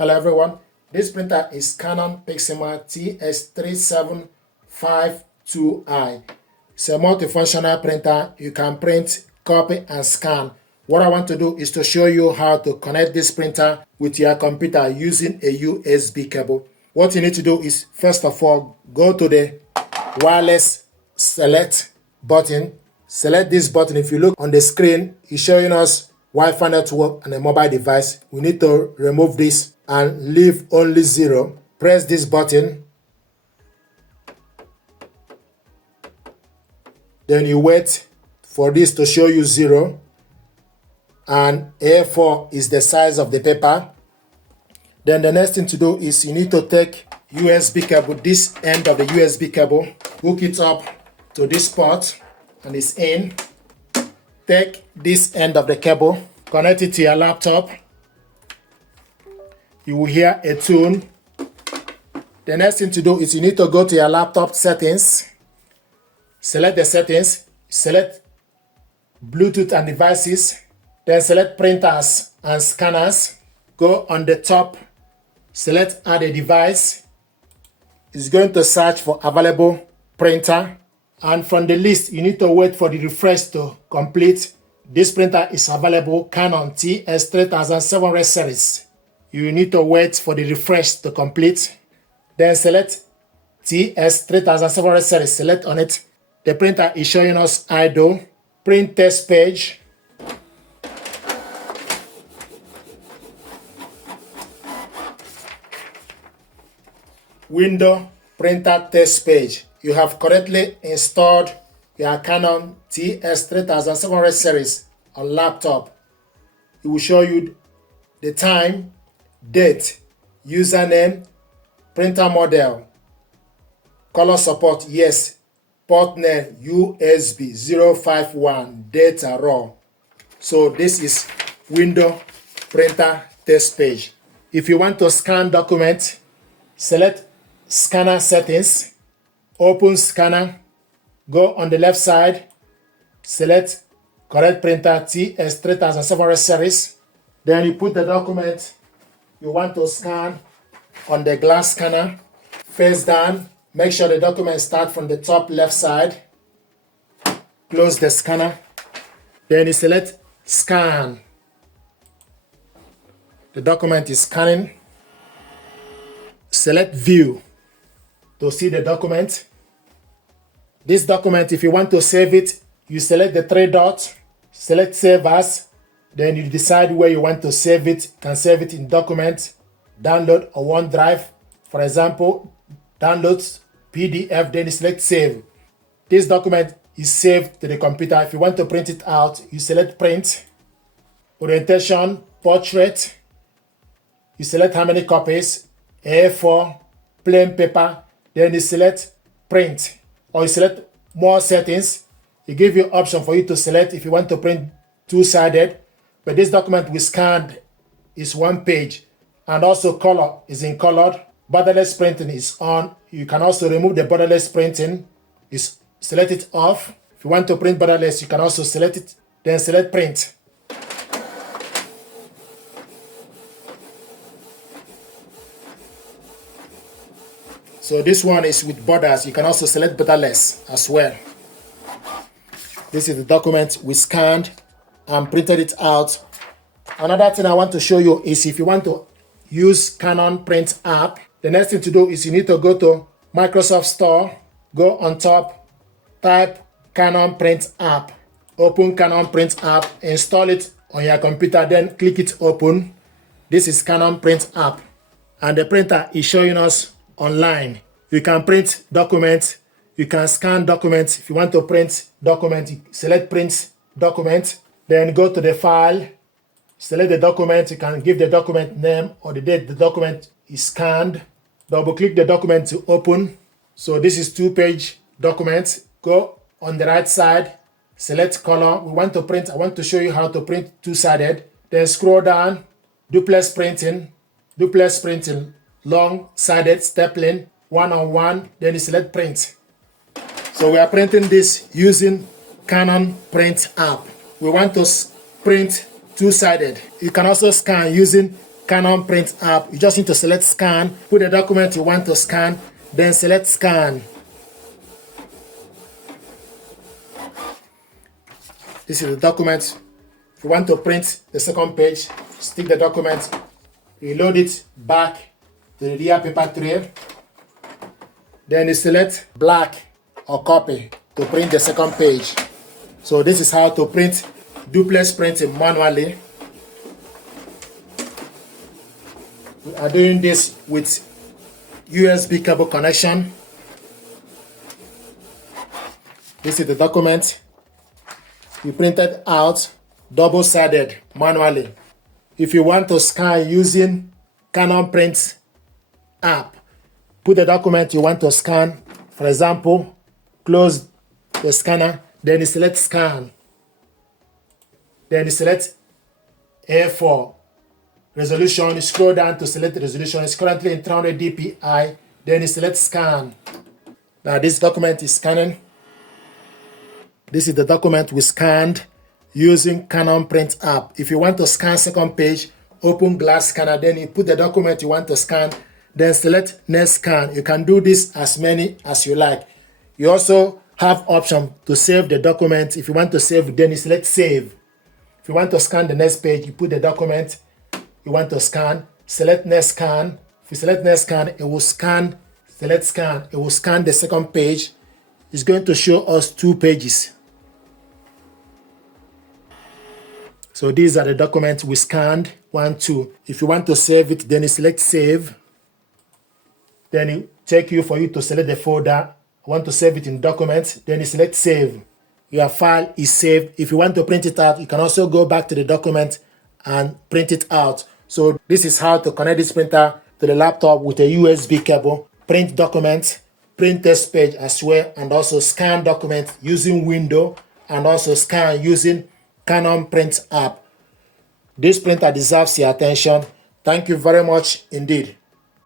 Hello everyone, this printer is Canon Pixma TS3752i. It's a multifunctional printer. You can print, copy and scan. What I want to do is to show you how to connect this printer with your computer using a USB cable. What you need to do is, first of all, go to the wireless select button. Select this button. If you look on the screen, it's showing us Wi-Fi network and a mobile device. We need to remove this and leave only 0. Press this button. Then you wait for this to show you 0. And A4 is the size of the paper. Then the next thing to do is you need to take USB cable, this end of the USB cable, hook it up to this port and it's in. Take this end of the cable, connect it to your laptop. You will hear a tune. The next thing to do is you need to go to your laptop settings. Select the settings, select Bluetooth and devices, then select printers and scanners. Go on the top, select add a device. It's going to search for available printer. And from the list, you need to wait for the refresh to complete. This printer is available, Canon TS3752i series. You need to wait for the refresh to complete. Then select TS3752i series, select on it. The printer is showing us idle. Print test page. Window printer test page. You have correctly installed your Canon TS3752i series on laptop. It will show you the time, date, username, printer model, color support, yes, port name USB 051, data raw. So this is window printer test page. If you want to scan document, select scanner settings. Open scanner, go on the left side, select correct printer TS3752i series. Then you put the document you want to scan on the glass scanner. Face down, make sure the document starts from the top left side. Close the scanner. Then you select scan. The document is scanning. Select view to see the document. This document, if you want to save it, you select the 3 dots, select save as, then you decide where you want to save it. You can save it in document, download or OneDrive. For example, downloads PDF, then you select save. This document is saved to the computer. If you want to print it out, you select print, orientation, portrait, you select how many copies, A4, plain paper, then you select print. Or you select more settings. It gives you option for you to select if you want to print 2-sided. But this document we scanned is 1 page. And also color is in colored. Borderless printing is on. You can also remove the borderless printing. Select it off. If you want to print borderless, you can also select it. Then select print. So this one is with borders. You can also select borderless as well. This is the document we scanned and printed it out. Another thing I want to show you is if you want to use Canon Print app, the next thing to do is you need to go to Microsoft Store, go on top, type Canon Print app, open Canon Print app, install it on your computer, then click it open. This is Canon Print app and the printer is showing us online. You can print documents, you can scan documents. If you want to print document, you select print document, then go to the file, select the document. You can give the document name or the date the document is scanned. Double click the document to open. So this is 2-page document. Go on the right side, select color. We want to print. I want to show you how to print 2-sided. Then scroll down, duplex printing, long-sided stapling, 1-on-1, then you select print. So we are printing this using Canon Print app. We want to print 2-sided. You can also scan using Canon Print app, you just need to select scan, put the document you want to scan, then select scan. This is the document. If you want to print the second page, stick the document, reload it back to the rear paper tray. Then you select black or copy to print the second page. So this is how to print duplex printing manually. We are doing this with USB cable connection. This is the document. We printed out double-sided manually. If you want to scan using Canon Print app, put the document you want to scan. For example, close the scanner, then you select scan. Then you select A4 resolution. You scroll down to select the resolution. It's currently in 300 dpi. Then you select scan. Now this document is scanning. This is the document we scanned using Canon Print app. If you want to scan second page, open glass scanner, then you put the document you want to scan, then select next scan. You can do this as many as you like. You also have option to save the document. If you want to save, then you select save. If you want to scan the next page, you put the document you want to scan, select next scan. If you select next scan, it will scan, select scan, it will scan the second page. It's going to show us 2 pages. So these are the documents we scanned, 1, 2. If you want to save it, then you select save. Then it take you for you to select the folder. I want to save it in documents, then you select save. Your file is saved. If you want to print it out, you can also go back to the document and print it out. So this is how to connect this printer to the laptop with a USB cable, print documents, print test page as well, and also scan documents using window, and also scan using Canon Print app. This printer deserves your attention. Thank you very much indeed.